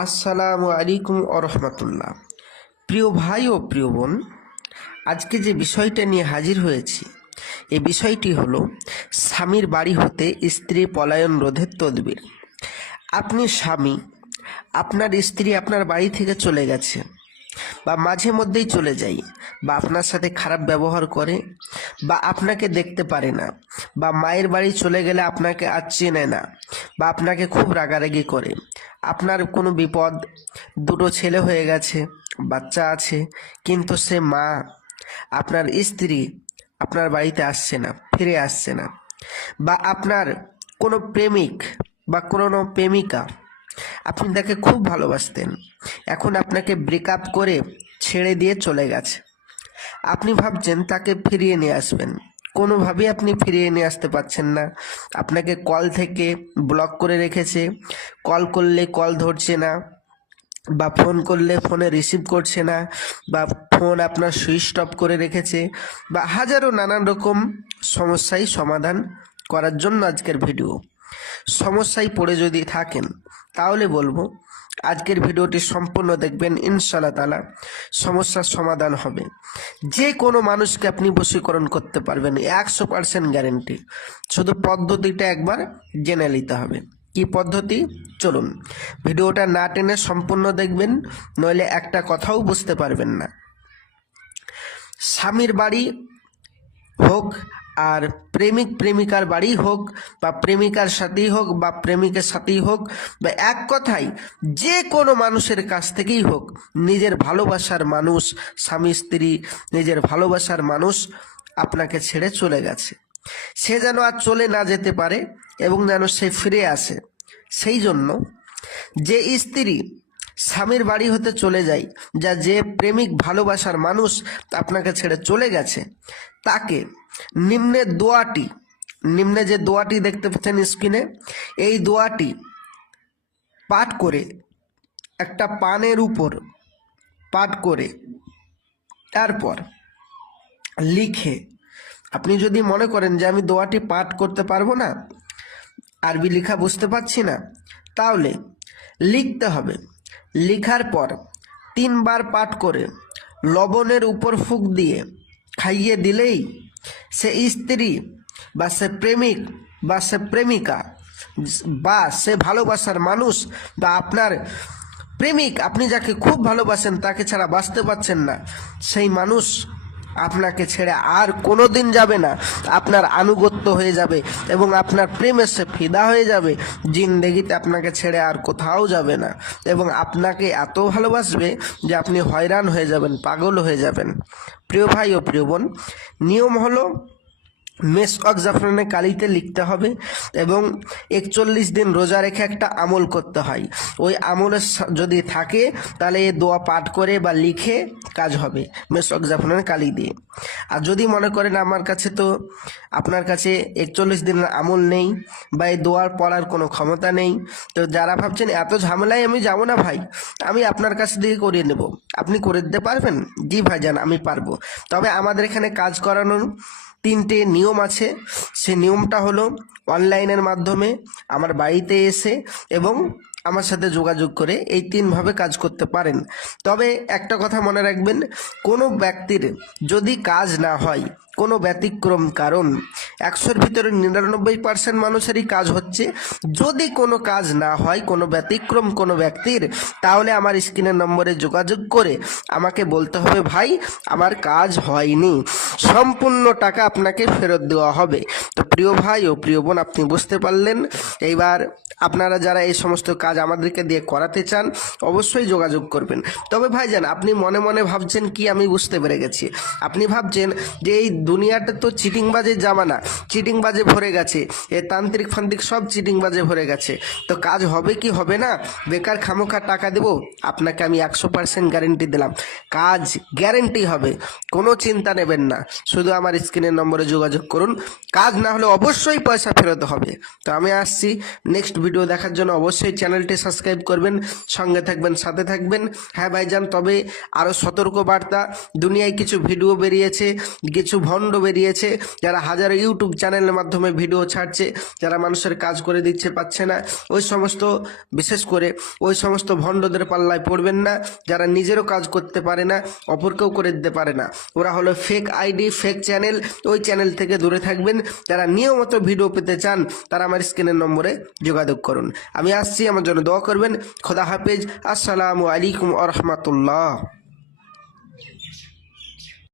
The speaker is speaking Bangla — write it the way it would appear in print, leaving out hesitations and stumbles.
আসসালামু আলাইকুম রহমতুল্লাহ। প্রিয় ভাই ও প্রিয় বোন, আজকে যে বিষয়টা নিয়ে হাজির হয়েছি এই বিষয়টি হলো স্বামীর বাড়ি হতে স্ত্রী পলায়ন রোধের তদবির। আপনি স্বামী, আপনার স্ত্রী আপনার বাড়ি থেকে চলে গেছে বা মাঝে মধ্যেই চলে যায় বা আপনার সাথে খারাপ ব্যবহার করে বা আপনাকে দেখতে পারে না বা মায়ের বাড়ি চলে গেলে আপনাকে আর চেনে না বা আপনাকে খুব রাগারাগি করে, আপনার কোনো বিপদ, দুটো ছেলে হয়ে গেছে, বাচ্চা আছে, কিন্তু সে মা, আপনার স্ত্রী আপনার বাড়িতে আসছে না, ফিরে আসছে না, বা আপনার কোনো প্রেমিক বা কোনো প্রেমিকা, আপনি তাকে খুব ভালোবাসতেন, এখন আপনাকে ব্রেকআপ করে ছেড়ে দিয়ে চলে গেছে। আপনি ভাবছেন তাকে ফিরিয়ে নিয়ে আসবেন, কোনোভাবেই আপনি ফিরিয়ে নিয়ে আসতে পারছেন না। আপনাকে কল থেকে ব্লক করে রেখেছে, কল করলে কল ধরছে না, বা ফোন করলে ফোনে রিসিভ করছে না, বা ফোন আপনার সুইচ অফ করে রেখেছে, বা হাজারো নানান রকম সমস্যায় সমাধান করার জন্য আজকের ভিডিও। সমস্যায় পড়ে যদি থাকেন তাহলে বলবো আজকের ভিডিওটি সম্পূর্ণ দেখবেন, ইনশাআল্লাহ তাআলা সমস্যার সমাধান হবে। যে কোনো মানুষকে আপনি বশীকরণ করতে পারবেন, 100% গ্যারেন্টি। শুধু পদ্ধতিটা একবার জেনে নিতে হবে। কি পদ্ধতি? চলুন ভিডিওটা না টেনে সম্পূর্ণ দেখবেন, নইলে একটা কথাও বুঝতে পারবেন না। স্বামীর বাড়ি হোক আর প্রেমিক প্রেমিকার বাড়ি হোক, বা প্রেমিকার সাথেই হোক বা প্রেমিকের সাথেই হোক, বা এক কথায় যে কোনো মানুষের কাছ থেকেই হোক, নিজের ভালোবাসার মানুষ, স্বামী স্ত্রী নিজের ভালোবাসার মানুষ আপনাকে ছেড়ে চলে গেছে, সে যেন আর চলে না যেতে পারে এবং যেন সে ফিরে আসে। সেই জন্য যে স্ত্রী স্বামীর বাড়ি হতে চলে যায়, যে প্রেমিক ভালোবাসার মানুষ আপনাকে ছেড়ে চলে গেছে, তাকে নিম্নে যে দোয়াটি দেখতে পাচ্ছেন স্ক্রিনে, এই দোয়াটি পাঠ করে একটা পানের উপর পাঠ করে তারপর লিখে, আপনি যদি মনে করেন যে আমি দোয়াটি পাঠ করতে পারবো না, আরবি লেখা বুঝতে পারছি না, তাহলে লিখতে হবে। লিখার পর 3 বার পাঠ করে লবণের উপর ফুঁক দিয়ে খাইয়ে দিলেই সে স্ত্রী বা সে প্রেমিক বা সে প্রেমিকা বা সে ভালোবাসার মানুষ বা আপনার প্রেমিক, আপনি যাকে খুব ভালোবাসেন তাকে ছাড়া বাঁচতে পারছেন না, সেই মানুষ আপনাকে ছেড়ে আর কোনো দিন যাবে না, আপনার আনুগত্য হয়ে যাবে এবং আপনার প্রেমে সে ফিদা হয়ে যাবে, জিন্দেগিতে আপনাকে ছেড়ে আর কোথাও যাবে না এবং আপনাকে এত ভালোবাসবে যে আপনি হয়রান হয়ে যাবেন, পাগল হয়ে যাবেন। প্রিয় ভাই ও প্রিয় বোন, নিয়ম হলো মেসওয়াক জাফরানের কালিতে লিখতে হবে এবং 41 দিন রোজা রেখে একটা আমল করতে হয়। ওই আমলের যদি থাকে তাহলে এই দোয়া পাঠ করে বা লিখে কাজ হবে মেসওয়াক জাফরানের কালি দিয়ে। আর যদি মনে করেন আমার কাছে তো আপনার কাছে 41 দিনের আমল নেই বা এই দোয়ার পড়ার কোনো ক্ষমতা নেই, তো যারা ভাবছেন এত ঝামেলায় আমি যাবো না ভাই, আমি আপনার কাছ থেকে করিয়ে নেব, আপনি করে দিতে পারবেন? জি ভাইজান আমি পারবো। তবে আমাদের এখানে কাজ করানোর 3টে নিয়ম আছে। সে নিয়মটা হলো অনলাইনের মাধ্যমে আমার বাড়িতে এসে এবং আমার সাথে যোগাযোগ করে, এই 3ভাবে কাজ করতে পারেন। তবে একটা কথা মনে রাখবেন, কোনো ব্যক্তির যদি কাজ না হয়, কোনো ব্যতিক্রম কারণ, 100-র ভিতরে 99% মানুষেরই কাজ হচ্ছে, যদি কোনো কাজ না হয় কোনো ব্যতিক্রম কোনো ব্যক্তির, তাহলে আমার স্ক্রিনের নম্বরে যোগাযোগ করে আমাকে বলতে হবে ভাই আমার কাজ হয়নি, সম্পূর্ণ টাকা আপনাকে ফেরত দেওয়া হবে। তো প্রিয় ভাই ও প্রিয় বোন, আপনি বুঝতে পারলেন। এইবার আপনারা যারা এই সমস্ত কাজ আমাদেরকে দিয়ে করাতে চান অবশ্যই যোগাযোগ করবেন। তবে ভাইজান আপনি মনে মনে ভাবছেন কি, আমি বুঝতে পেরে গেছি, আপনি ভাবছেন যে এই দুনিয়াটা তো চিটিংবাজের জামানা, চিটিংবাজে ভরে গেছে, এ তান্ত্রিক ফান্ত্রিক সব চিটিংবাজে ভরে গেছে, তো কাজ হবে কি হবে না, বেকার খামোখা টাকা দেব? আপনাকে আমি 100% গ্যারেন্টি দিলাম, কাজ গ্যারেন্টি হবে, কোনো চিন্তা নেবেন না। শুধু আমার স্ক্রিনের নম্বরে যোগাযোগ করুন, কাজ না হলে তাহলে অবশ্যই পয়সা ফেরত হবে। তো আমি আসছি, নেক্সট ভিডিও দেখার জন্য অবশ্যই চ্যানেলটি সাবস্ক্রাইব করবেন, সঙ্গে থাকবেন, সাথে থাকবেন। হ্যাঁ ভাইজান, তবে আরও সতর্ক বার্তা, দুনিয়ায় কিছু ভিডিও বেরিয়েছে, কিছু ভণ্ড বেরিয়েছে, যারা হাজারো ইউটিউব চ্যানেলের মাধ্যমে ভিডিও ছাড়ছে, যারা মানুষের কাজ করে দিচ্ছে পাচ্ছে না। ওই সমস্ত, বিশেষ করে ওই সমস্ত ভণ্ডদের পাল্লায় পড়বেন না, যারা নিজেরও কাজ করতে পারে না, অপরকেও করে দিতে পারে না। ওরা হলো ফেক আইডি, ফেক চ্যানেল। ওই চ্যানেল থেকে দূরে থাকবেন। যারা নিয়মিত ভিডিও পেতে চান তারা আমার স্ক্রিনের নম্বরে যোগাযোগ করুন। আমি আসছি, আমার জন্য দোয়া করবেন। খোদা হাফেজ। আসসালামু আলাইকুম ওয়া রাহমাতুল্লাহ।